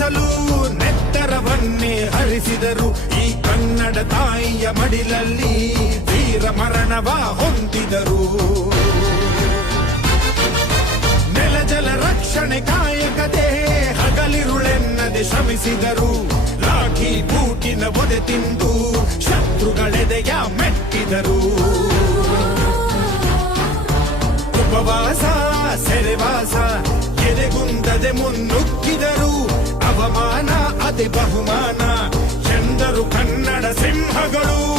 ಉಳಿಸಲು ನೆತ್ತರವನ್ನೇ ಹರಿಸಿದರು. ಈ ಕನ್ನಡ ತಾಯಿಯ ಮಡಿಲಲ್ಲಿ ವೀರ ಮರಣವ ಹೊಂದಿದರು. ನೆಲ ಜಲ ರಕ್ಷಣೆ ಕಾಯಕತೆ ಹಗಲಿರುಳೆನ್ನದೆ ಶ್ರಮಿಸಿದರು. ಲಾಠಿ ಬೂಟಿನ ಒದೆ ತಿಂದು ಶತ್ರುಗಳೆದೆಯ ಮೆಟ್ಟಿದರು. ಉಪವಾಸ ಸೆರೆವಾಸ ಎದೆಗುಂದದೆ ಮುನ್ನುಗ್ಗಿದರು. ಅವಮಾನ ಅದೇ ಬಹುಮಾನ. ಎಂದರು ಕನ್ನಡ ಸಿಂಹಗಳು.